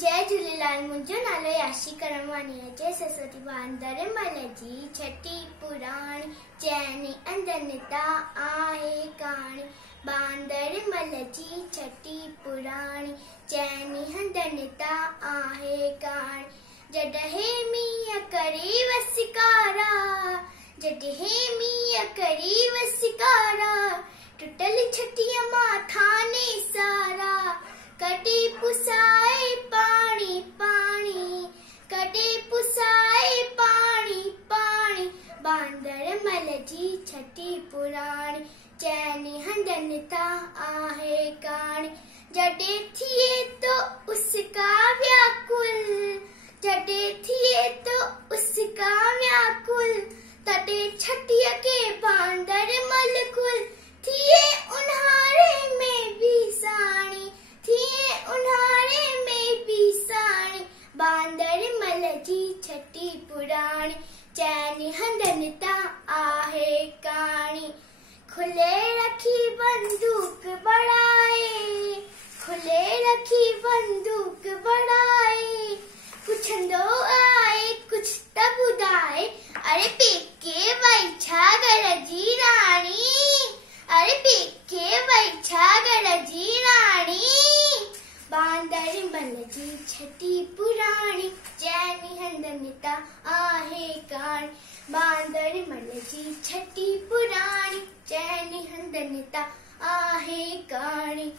जय झूलेलाल। मुंहिंजो नालो याशी करमवानी आहे। जय सरस्वती बांदर मल जी छठी पुराणी चैनी अंदनता आहे कहाणी। बांदर मल जी छठी पुराणी चैनी हंदनता आहे कहाणी। जॾहिं मींहुं करे वसिकारा, जॾहिं मींहुं करे वसिकारा, टुटल छठीअ मां थाने सारा। कटे पुसाए पानी पानी, कटे पुसाए पानी पानी। बांदर मल जी छठी पुराणी चैनी हंदनता आहे कहाणी। जॾहिं थिए तो उसका व्याकुल, जॾहिं थिए तो उसका व्याकुल, तॾहिं छठीअ खे बांदर मल कुल। थिए उन्हारे में भी साणी, थिए उन्हारे में भी साणी। बांदर मल जी छठी पुराणी चैनी हंदनता आहे कहाणी। खुले रखी बंदूक बढ़ाए, खुले रखी बंदूक बढ़ाए। पुछंदो आए कुछ त ॿुधाए, अरे पेके वई छा घर जी राणी, अरे पेके वई छा घर जी राणी। बांदर मल जी छठी पुराणी चैनी हंदनता आहे कहाणी। बांदर मल जी छठी पुराणी चैनी हंदनता आहे कहाणी।